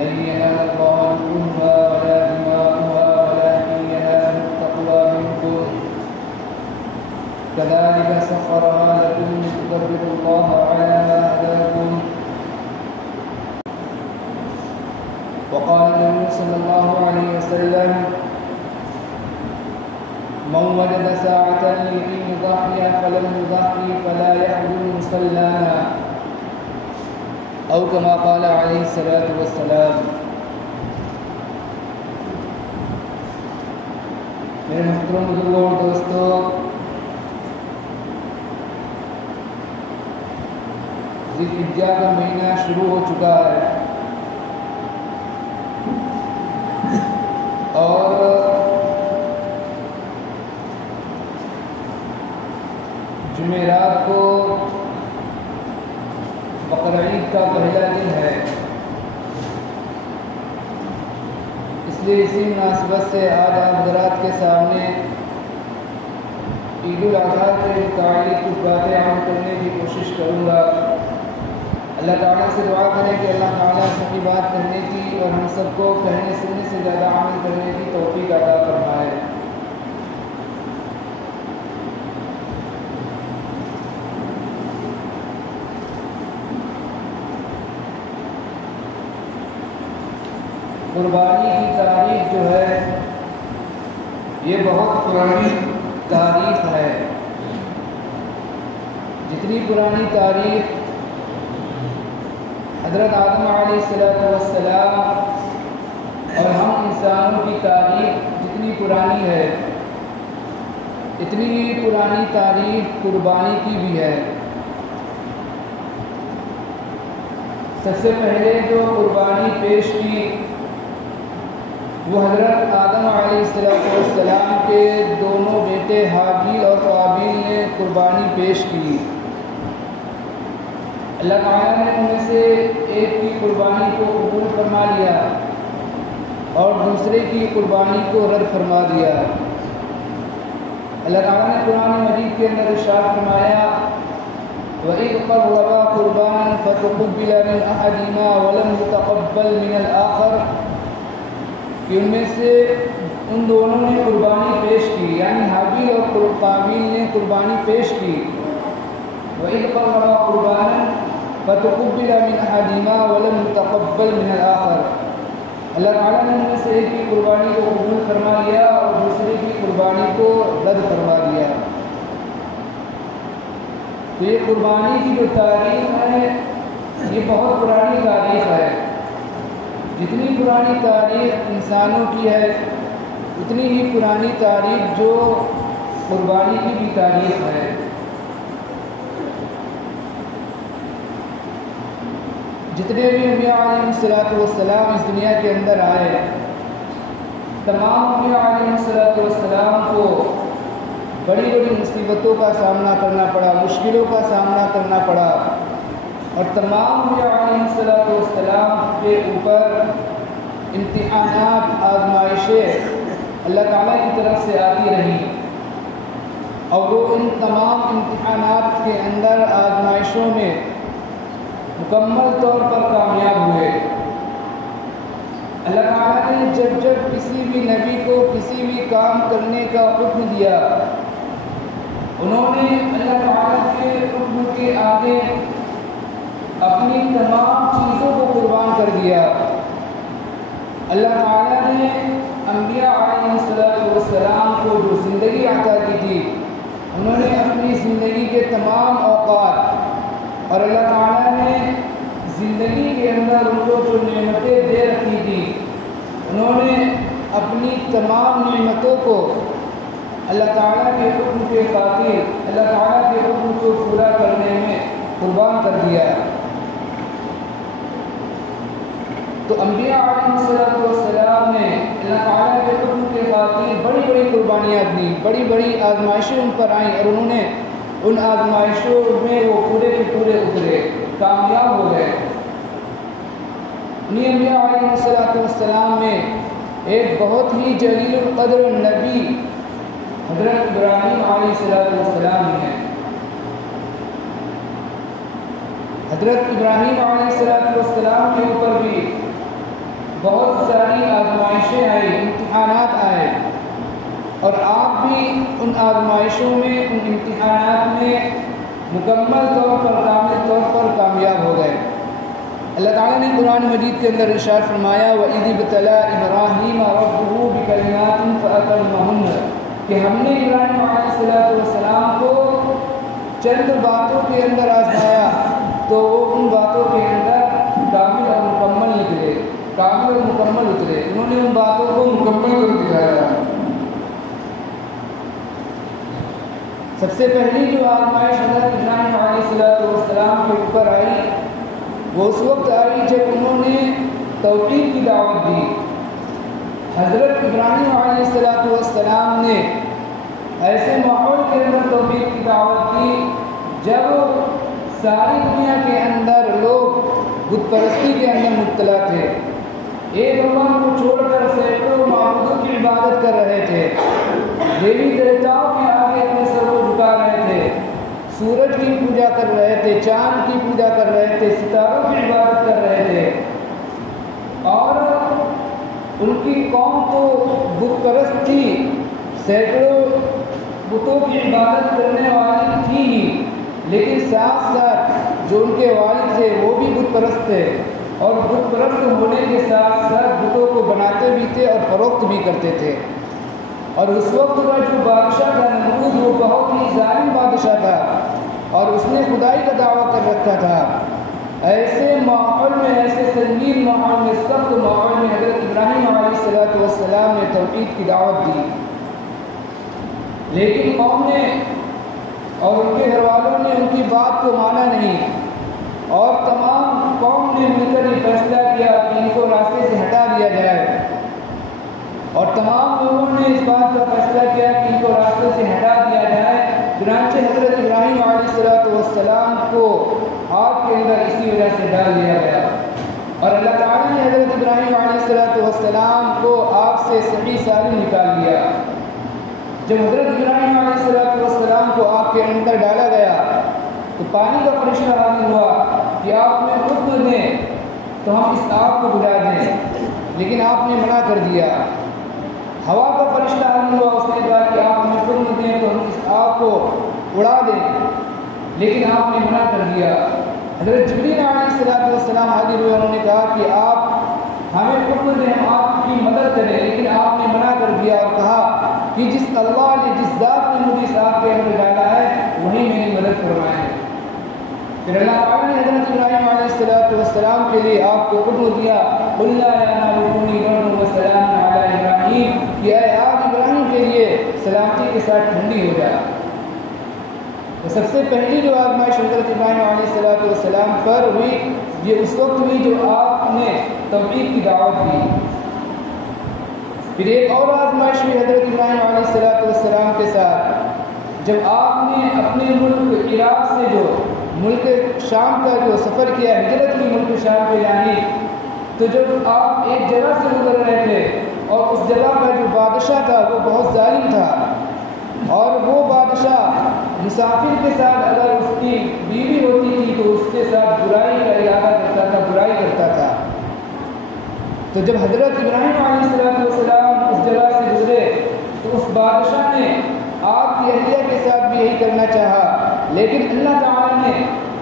لن ينال الله لحومها ولا دماؤها ولكن يناله التقوى منكم كذلك سخرها لكم لتكبروا الله على ما هداكم. وقال النبي صلى الله عليه وسلم من وجد ساعة لكي يضحي فلم يضحي فلا يحضر مصلانا او كما قال علیہ الصلوۃ والسلام. میرے محترم بزرگوں اور دوستوں، ذی الحجہ کا مہینہ شروع ہو چکا ہے اور جمعرات کو بقرعید کا پہلا دن ہے، اس لیے اسی مناسبت سے آج آپ حضرات کے سامنے عید الاضحیٰ کے متعلق کچھ باتیں عام کرنے کی کوشش کروں گا۔ اللہ تعالیٰ سے دعا کریں کہ اللہ تعالیٰ صحیح بات کرنے کی اور ہم سب کو کہنے سننے سے زیادہ عمل کرنے کی توفیق عطا فرمائے۔ قربانی کی تاریخ جو ہے یہ بہت پرانی تاریخ ہے۔ جتنی پرانی تاریخ حضرت آدم علیہ السلام اور ہم انسانوں کی تاریخ جتنی پرانی ہے، اتنی ہی پرانی تاریخ قربانی کی بھی ہے۔ سب سے پہلے جو قربانی پیش کی وہ حضرت آدم علیہ السلام کے دونوں بیٹے حابیل اور قابیل نے قربانی پیش کی۔ اللہ تعالیٰ نے ان میں سے ایک کی قربانی کو قبول فرما لیا اور دوسرے کی قربانی کو رد فرما دیا۔ اللہ تعالیٰ نے قرآن مجید کے اندر ارشاد فرمایا وَإِذْ قَرَّبَا قُرْبَانًا فَتُقُبِّلَ مِنْ أَحَدِهِمَا وَلَمْ يُتَقَبَّلْ مِنَ الْآخَرِ، کہ ان میں سے ان دونوں نے قربانی پیش کی، یعنی حابیل اور قابیل نے قربانی پیش کی۔ وَإِذْ قَرَّبَا قُرْبَانًا فَتُقُبِّلَ مِنْ أَحَدِهِمَا وَلَمْ يُتَقَبَّلْ مِنَ الْآخَرِ، اللہ تعالیٰ نے ان میں سے ایک کی قربانی کو قبول فرما لیا اور دوسرے کی قربانی کو رد فرما دیا۔ تو یہ قربانی کی جو تاریخ ہے یہ بہت پرانی تاریخ ہے۔ جتنی پرانی تاریخ انسانوں کی ہے اتنی ہی پرانی تاریخ جو قربانی کی بھی تاریخ ہے۔ جتنے بھی انبیاء علیہ السلام اس دنیا کے اندر آئے، تمام انبیاء علیہ السلام کو بڑی بڑی مصیبتوں کا سامنا کرنا پڑا، مشکلوں کا سامنا کرنا پڑا، اور تمام انبیاء علیہ السلام کے اوپر امتحانات، آزمائشیں اللہ تعالیٰ کی طرف سے آتی رہی، اور وہ ان تمام امتحانات کے اندر آزمائشوں میں مکمل طور پر کامیاب ہوئے۔ اللہ تعالیٰ نے جب کسی بھی نبی کو کسی بھی کام کرنے کا حکم دیا، انہوں نے اللہ تعالیٰ کے حکم کے آگے اپنی تمام چیزوں کو قربان کر دیا۔ اللہ تعالیٰ نے انبیاء علیہ السلام کو جو زندگی عطا کی تھی، انہوں نے اپنی زندگی کے تمام اوقات اور اللہ تعالیٰ نے زندگی کے اندر ان کو جو نعمتیں دے رکھی تھی، انہوں نے اپنی تمام نعمتوں کو اللہ تعالیٰ کے حکم کے خاطر، اللہ تعالیٰ کے حکم کو پورا کرنے میں قربان کر دیا۔ تو انبیاء علیہ السلام نے اللہ تعالیٰ کے حکم کے خاطر بڑی بڑی قربانیاں دی، بڑی بڑی آزمائشیں ان پر آئیں، اور انہوں نے ان آزمائشوں میں وہ پورے کے پورے اترے، کامیاب ہو گئے۔ انہیں انبیاء علیہ السلام میں ایک بہت ہی جلیل القدر نبی حضرت ابراہیم علیہ السلام ہیں۔ حضرت ابراہیم علیہ السلام کے اوپر بھی بہت ساری آزمائشیں آئی، امتحانات آئے، اور آپ بھی ان آزمائشوں میں، ان امتحانات میں مکمل طور پر، کامل طور پر کامیاب ہو گئے۔ اللہ تعالیٰ نے قرآن مجید کے اندر ارشاد فرمایا وَإِذِ ابْتَلَىٰ إِبْرَاهِيمَ رَبُّهُ بِكَلِمَاتٍ فَأَتَمَّهُنَّ کہ ہم نے ابراہیم علیہ السلام کو چند باتوں کے اندر آزمایا تو وہ ان باتوں کے اندر کامل اور مکمل نکلے، کامل اور مکمل اترے، انہوں نے ان باتوں کو مکمل کر دکھایا۔ سب سے پہلی جو آزمائش حضرت ابراہیم علیہ السلام کے اوپر آئی وہ اس وقت آئی جب انہوں نے توحید کی دعوت دی۔ حضرت ابراہیم علیہ السلام نے ایسے ماحول کے اندر توحید کی دعوت دی جب ساری دنیا کے اندر لوگ بت پرستی کے اندر مبتلا تھے، ایک اللہ کو چھوڑ کر سینکڑوں معبودوں کی عبادت کر رہے تھے، دیوی دیوتاؤں کے آگے اپنے سر کو جھکا رہے تھے، سورج کی پوجا کر رہے تھے، چاند کی پوجا کر رہے تھے، ستاروں کی عبادت کر رہے تھے، اور ان کی قوم تو بت پرست تھی، سینکڑوں بتوں کی عبادت کرنے والی تھی ہی، لیکن ساتھ ساتھ جو ان کے والد تھے وہ بھی بت پرست تھے، اور بت پرست ہونے کے ساتھ ساتھ بتوں کو بناتے بھی تھے اور فروخت بھی کرتے تھے۔ اور اس وقت کا جو بادشاہ تھا نمرود، وہ بہت ہی ظالم بادشاہ تھا اور اس نے خدائی کا دعویٰ کر رکھا تھا۔ ایسے ماحول میں، ایسے سنگین ماحول میں، سخت ماحول میں حضرت ابراہیم علیہ السلام نے توحید کی دعوت دی، لیکن قوم نے اور ان کے گھر والوں نے ان کی بات کو مانا نہیں، اور تمام قوم نے مل کر یہ فیصلہ کیا کہ ان کو راستے سے ہٹا دیا جائے، اور تمام لوگوں نے اس بات کا فیصلہ کیا کہ ان کو راستے سے ہٹا دیا جائے۔ چنانچہ حضرت ابراہیم علیہ السلام کو آگ کے اندر اسی وجہ سے ڈال دیا گیا، اور اللہ تعالیٰ نے حضرت ابراہیم علیہ السلام کو آگ سے صحیح سالم نکال دیا۔ جب حضرت ابراہیم علیہ السلام کو آگ کے اندر ڈالا گیا تو پانی کا فرشتہ حاضر ہوا کہ آپ میں خود دیں تو ہم اس آگ کو بجھا دیں، لیکن آپ نے منع کر دیا۔ ہوا کا فرشتہ حاضر ہوا، اس نے کہا کہ آپ ہمیں خود دیں تو ہم اس آگ کو اڑا دیں، لیکن آپ نے منع کر دیا۔ حضرت جبریل علیہ السلام حاضر ہوئے، انہوں نے کہا کہ آپ ہمیں خود دیں، ہم آپ کی مدد کریں، لیکن آپ نے منع کر دیا اور کہا کہ جس اللہ نے، جس ذات نے مجھے اس آگ کے اندر ڈالا ہے وہی میری مدد فرمائے۔ پھر اللہ تعالیٰ نے حضرت ابراہیم علیہ السلام کے لیے آپ کو حکم دیا قُلْ لَا يَا نَارُ كُونِي بَرْدًا وَسَلَامًا عَلَىٰ إِبْرَاهِيمَ کہ اے آگ ابراہیم کے لیے سلامتی کے ساتھ ٹھنڈی ہو جائے۔ تو سب سے پہلی جو آزمائش حضرت ابراہیم علیہ السلام پر ہوئی یہ اس وقت ہوئی جو آپ نے توحید کی دعوت دی۔ پھر ایک اور آزمائش ہوئی حضرت ابراہیم علیہ السلام کے ساتھ جب آپ نے اپنے ملک عراق سے جو ملک شام کا جو سفر کیا، ہجرت کی ملک شام پہ جانی، تو جب آپ ایک جگہ سے گزر رہے تھے اور اس جگہ کا جو بادشاہ تھا وہ بہت ظالم تھا، اور وہ بادشاہ مسافر کے ساتھ اگر اس کی بیوی ہوتی تھی تو اس کے ساتھ برائی کا ارادہ کرتا تھا، برائی کرتا تھا۔ تو جب حضرت ابراہیم علیہ السلام اس جگہ سے گزرے تو اس بادشاہ نے آپ کی اہلیہ کے ساتھ بھی یہی کرنا چاہا، لیکن اللہ تعالیٰ نے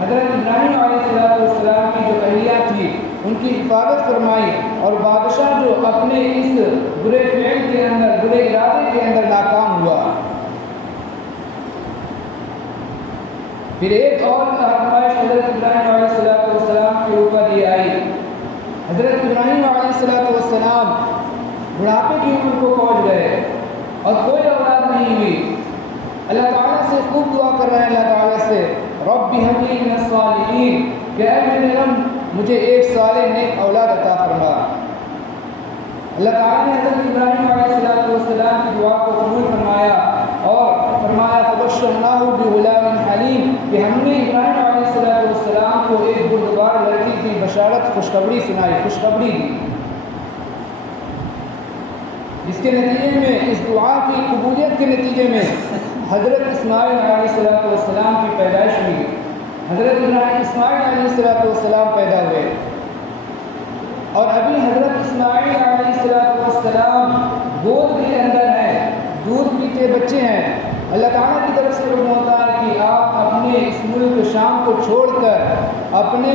حضرت ابراہیم علیہ السلام کی جو اہلیہ تھی ان کی حفاظت فرمائی، اور بادشاہ جو اپنے اس برے فعل کے اندر، برے ارادے کے اندر ناکام ہوا۔ پھر ایک اور آزمائش حضرت ابراہیم علیہ السلام کے اوپر یہ آئی۔ حضرت ابراہیم علیہ السلام بڑھاپے کی عمر کو پہنچ گئے اور کوئی اولاد نہیں ہوئی۔ اللہ تعالیٰ سے خوب دعا کر رہے ہیں، اللہ تعالیٰ سے رب هب لي من الصالحین کہ اے میرے رب مجھے ایک صالح نیک اولاد عطا فرما۔ اللہ تعالیٰ نے حضرت ابراہیم علیہ السلام کی دعا کو قبول فرمایا اور فرمایا فبشرناہ بغلام حلیم کہ ہم نے ابراہیم علیہ السلام کو ایک بردبار لڑکی کی بشارت، خوشخبری سنائی، خوشخبری دی، جس کے نتیجے میں، اس دعا کی قبولیت کے نتیجے میں حضرت اسماعیل علیہ السلام کی پیدائش ہوئی۔ حضرت اسماعیل علیہ السلام پیدا ہوئے، اور ابھی حضرت اسماعیل بچے ہیں، اللہ تعالیٰ کی طرف سے حکم ہوتا ہے کہ آپ اپنے اس ملک شام کو چھوڑ کر اپنے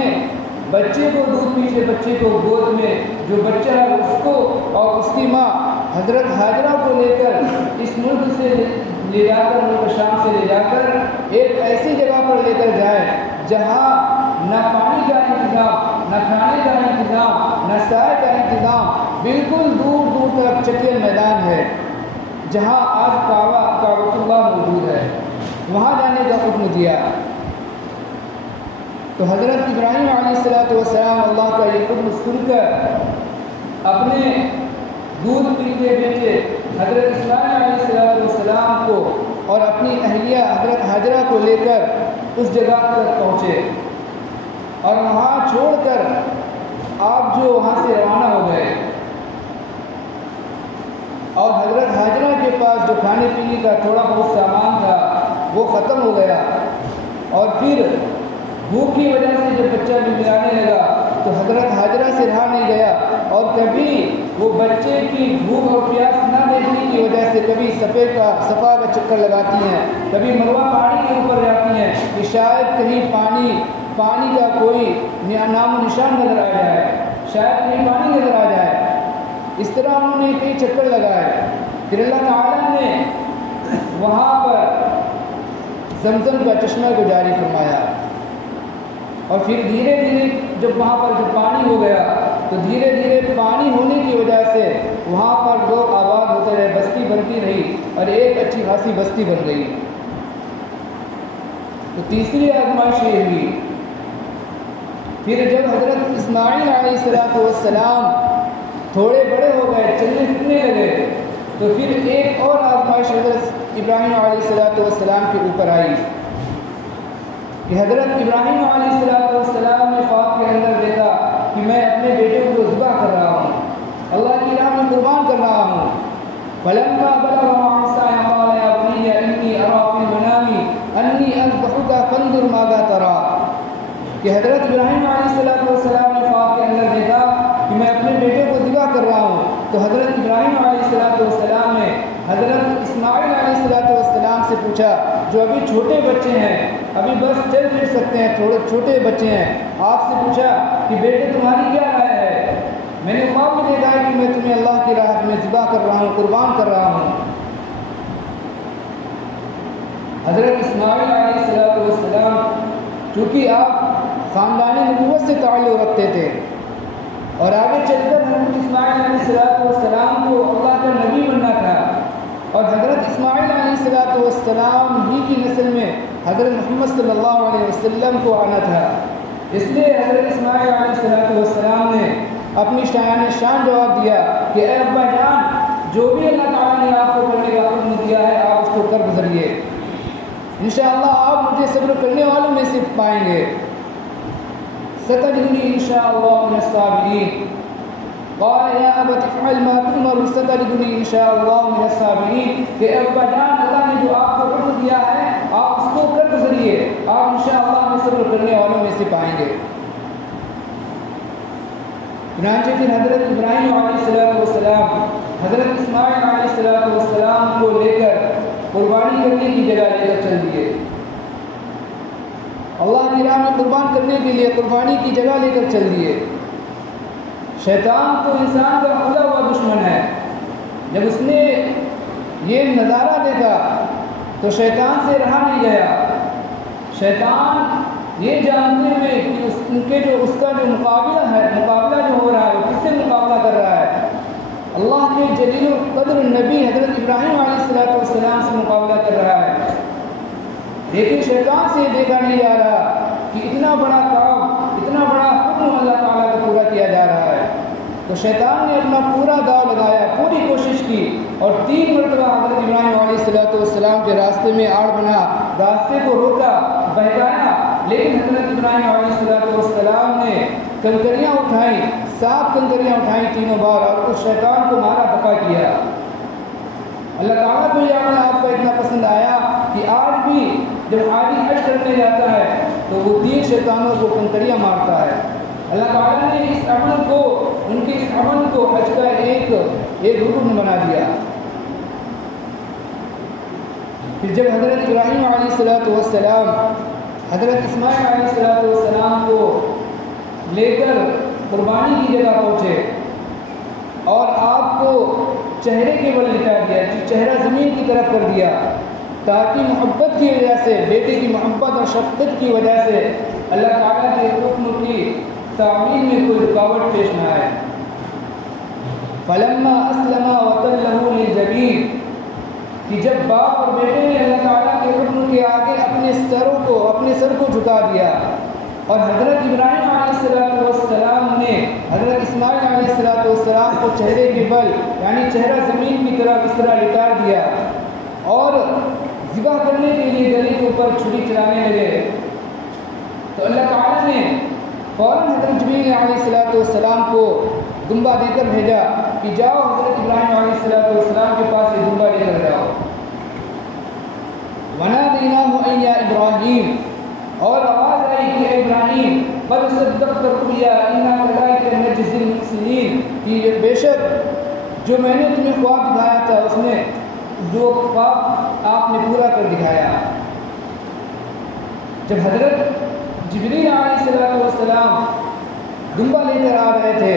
بچے کو دودھ پیتے بچے کو گود میں جو بچہ ہے اس کو اور اس کی ماں حضرت ہاجرہ کو لے کر اس ملک سے لے جا کر ملک شام سے لے جا کر ایک ایسی جگہ پر لے کر جائیں جہاں نہ پانی کا انتظام، نہ کھانے کا انتظام، نہ سائے کا انتظام، بالکل دور دور تک چکیل میدان ہے، جہاں آج کعبۃ اللہ موجود ہے، وہاں جانے کا حکم دیا۔ تو حضرت ابراہیم علیہ السلام اللہ کا یہ حکم سن کر اپنے دودھ پیتے بیٹے حضرت اسماعیل علیہ السلام کو اور اپنی اہلیہ حضرت ہاجرہ کو لے کر اس جگہ تک پہنچے اور وہاں چھوڑ کر آپ جو وہاں سے روانہ ہو گئے، اور حضرت ہاجرہ کے پاس جو کھانے پینے کا تھوڑا بہت سامان تھا وہ ختم ہو گیا، اور پھر بھوک کی وجہ سے جب بچہ بھی ملانے لگا تو حضرت ہاجرہ سے رہا نہیں گیا، اور کبھی وہ بچے کی بھوک اور پیاس نہ دیکھنے کی وجہ سے کبھی صفا کا چکر لگاتی ہیں، کبھی مروہ پہاڑی کے اوپر جاتی ہیں کہ شاید کہیں پانی کا کوئی نام و نشان نظر آ جائے، شاید کہیں پانی نظر آ جائے۔ اس طرح انہوں نے کئی چکر لگائے، پھر اللہ تعالیٰ نے وہاں پر زمزم کا چشمہ کو جاری فرمایا، اور پھر دھیرے دھیرے جب وہاں پر جو پانی ہو گیا تو دھیرے دھیرے پانی ہونے کی وجہ سے وہاں پر لوگ آباد ہوتے رہے، بستی بنتی رہی اور ایک اچھی خاصی بستی بن گئی۔ تو تیسری آزمائش یہ ہوئی، پھر جب حضرت اسماعیل علیہ السلام تھوڑے بڑے ہو گئے، چلنے پھرنے لگے، تو پھر ایک اور آزمائش حضرت ابراہیم علیہ السلام کے اوپر آئی کہ حضرت ابراہیم علیہ السلام نے خواب کے اندر دیکھا کہ میں اپنے بیٹے کو ذبح کر رہا ہوں، اللہ کی راہ میں قربان کر رہا ہوں۔ فلما بلغ معه السعي قال يا بني إني أرى في المنام أني أذبحك فانظر ماذا ترى، کہ حضرت ابراہیم علیہ السلام نے خواب کے اندر دیکھا کہ میں اپنے بیٹے کو ذبح کر رہا ہوں، تو حضرت ابراہیم علیہ السلام نے حضرت اسماعیل علیہ السلام سے پوچھا جو ابھی چھوٹے بچے ہیں، ابھی بس چل پھر سکتے ہیں، تھوڑے چھوٹے بچے ہیں، آپ سے پوچھا کہ بیٹے تمہاری کیا رائے ہے؟ میں نے خواب میں دیکھا ہے کہ میں تمہیں اللہ کی راہ میں ذبح کر رہا ہوں، قربان کر رہا ہوں۔ حضرت اسماعیل علیہ السلام چونکہ آپ خاندانی نبوت سے تعلق رکھتے تھے اور آگے چل کر حضرت اسماعیل علیہ السلام کو اللہ کا نبی بننا تھا، اور حضرت اسماعیل علیہ السلام ہی کی نسل میں حضرت محمد صلی اللہ علیہ وسلم کو آنا تھا، اس لیے حضرت اسماعیل علیہ السلام نے اپنی شان جواب دیا کہ اے ابا جان، جو بھی اللہ تعالیٰ نے آپ کو کرنے کا حکم دیا ہے آپ اس کو کر گزریے، انشاءاللہ آپ مجھے صبر کرنے والوں میں سے پائیں گے۔ ستجدنی انشاءاللہ من الصابرین، قال یا ابت افعل ما تؤمر ستجدنی انشاءاللہ من الصابرین، کہ ابا جان اللہ نے جو آپ کو حکم دیا ہے آپ اس کو کر گزریے، آپ انشاءاللہ میں صبر کرنے والوں میں سے پائیں گے۔ چنانچہ پھر حضرت ابراہیم علیہ السلام حضرت اسماعیل علیہ السلام کو لے کر قربانی کرنے کی جگہ لے کر چل دیے، اللہ کی راہ میں قربان کرنے کے لیے قربانی کی جگہ لے کر چل دیے۔ شیطان تو انسان کا کھلا ہوا دشمن ہے، جب اس نے یہ نظارہ دیکھا تو شیطان سے رہا نہیں گیا، شیطان یہ جانتے ہوئے کہ اس کا جو مقابلہ جو ہو رہا ہے وہ کس سے مقابلہ کر رہا ہے، اللہ کے جلیل القدر نبی حضرت ابراہیم علیہ السلام سے مقابلہ کر رہا ہے، لیکن شیطان سے دیکھا نہیں جا رہا کہ اتنا بڑا کام، اتنا بڑا حکم اللہ تعالیٰ کا پورا کیا جا رہا ہے۔ تو شیطان نے اپنا پورا داؤ لگایا، پوری کوشش کی، اور 3 مرتبہ حضرت ابراہیم علیہ السلام کے راستے میں آڑ بنا، راستے کو روکا، بہکایا، لیکن حضرت ابراہیم علیہ السلام نے کنکریاں اٹھائیں، 7 کنکریاں اٹھائیں 3 بار، اور اس شیطان کو مارا دفع کیا۔ اللہ تعالیٰ کو یہ عمل آپ کا اتنا پسند آیا کہ آج بھی جب حاجی حج کرنے جاتا ہے تو وہ 3 شیطانوں کو کنکریاں مارتا ہے۔ اللہ تعالیٰ نے اس عمل کو، ان کے اس عمل کو حج کا ایک رکن بنا دیا۔ پھر جب حضرت ابراہیم علیہ السلام حضرت اسماعیل علیہ السلام کو لے کر قربانی کی جگہ پہنچے اور آپ کو چہرے کے بل لٹا دیا، چہرہ زمین کی طرف کر دیا، تاکہ محبت کی وجہ سے، بیٹے کی محبت اور شفقت کی وجہ سے اللہ تعالیٰ کے حکم کی تعمیل میں کوئی رکاوٹ پیش نہ آئے۔ فلما اسلما وتلہ للجبین، کہ جب باپ اور بیٹے نے اللہ تعالیٰ کے حکم کے آگے اپنے سر کو جھکا دیا، اور حضرت ابراہیم علیہ السلام نے حضرت اسماعیل علیہ السلام کو چہرے کے بل یعنی چہرہ زمین کی طرف اس طرح لٹا دیا اور ذبح کرنے کے لیے گلے کے اوپر چھری چلانے لگے، تو اللہ تعالیٰ نے فوراً حضرت جبریل علیہ السلام کو دمبا دے کر بھیجا کہ جاؤ حضرت ابراہیم علیہ السلام کے پاس یہ دمبا لے کر جاؤ۔ وَنَادَيْنَاهُ أَن يَا إِبْرَاهِيمُ، اور آواز آئی کہ اے ابراہیم قَدْ صَدَّقْتَ الرُّؤْيَا إِنَّا كَذَلِكَ نَجْزِي الْمُحْسِنِينَ، کہ بے شک جو میں نے تمہیں خواب دکھایا تھا اس میں جو خواب آپ نے پورا کر دکھایا۔ جب حضرت جبریل علیہ السلام دمبا لے کر آ رہے تھے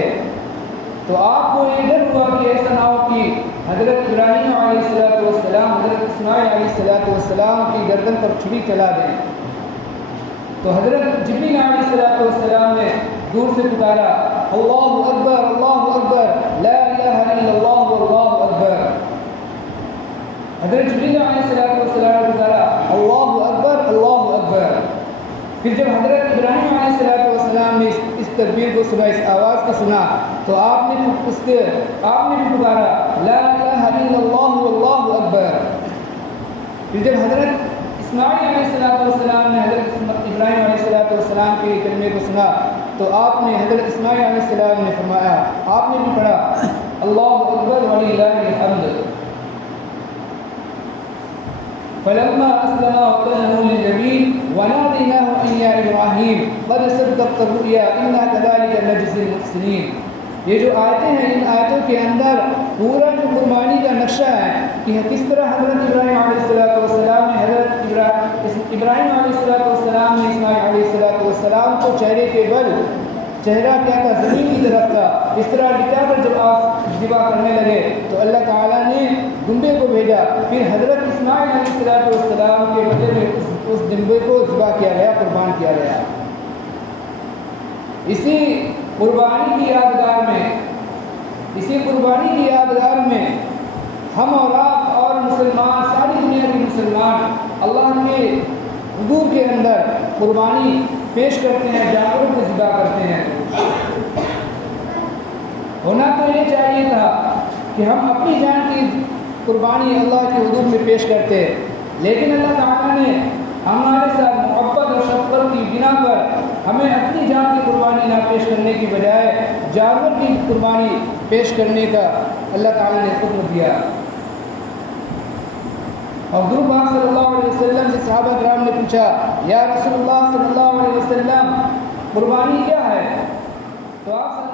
تو آپ کو یہ ڈر ہوا کہ ایسا نہ ہو کہ حضرت ابراہیم علیہ السلام حضرت اسماعیل علیہ السلام کی گردن پر چھری چلا دیں، تو حضرت جبریل علیہ السلام نے دور سے پکارا اللہ اکبر اللہ اکبر لا الہ الا اللہ واللہ اکبر۔ حضرت جبریل علیہ السلام نے پکارا اللہ اکبر اللہ اکبر۔ پھر جب حضرت ابراہیم علیہ السلام نے اس تکبیر کو سنا، اس آواز کو سنا، تو آپ نے بھی پکارا لا الہ الا اللہ واللہ اکبر۔ پھر جب حضرت اسماعیل علیہ السلام نے حضرت ابراہیم علیہ السلام کے کلمے کو سنا، تو آپ نے حضرت اسماعیل علیہ السلام نے فرمایا، آپ نے بھی پڑھا اللہ اکبر وللہ الحمد۔ فلما اسلما وتلہ للجبین وناديناه أن يا إبراهيم قد صدقت الرؤيا إنا كذلك نجزي المحسنين۔ یہ جو آیتیں ہیں، ان آیتوں کے اندر پورا جو قربانی کا نقشہ ہے کہ کس طرح حضرت ابراہیم علیہ السلام نے ابراہیم علیہ السلام نے اسماعیل علیہ السلام کو چہرے کے بل، چہرہ کیا تھا زمین کی طرف تھا، اس طرح لٹا کر جب آپ ذبح کرنے لگے تو اللہ تعالیٰ نے دمبے کو بھیجا، پھر حضرت اسماعیل علیہ السلام کے بدلے میں اس دمبے کو ذبح کیا گیا، قربان کیا گیا۔ اسی قربانی کی یادگار میں ہم اور آپ اور مسلمان، ساری دنیا کے مسلمان اللہ کے حضور کے اندر قربانی پیش کرتے ہیں، جانوروں کو ذبح کرتے ہیں۔ ہونا تو یہ چاہیے تھا کہ ہم اپنی جان کی قربانی اللہ کے حضور میں پیش کرتے، لیکن اللہ تعالیٰ نے ہمارے ساتھ محبت اور شفقت کی بنا پر ہمیں اپنی جان کی قربانی نہ پیش کرنے کی بجائے جانور کی قربانی پیش کرنے کا اللہ تعالیٰ نے حکم دیا۔ اور حضور پاک صلی اللہ علیہ وسلم سے صحابہ کرام نے پوچھا یا رسول اللہ صلی اللہ علیہ وسلم قربانی کیا ہے؟ تو آپ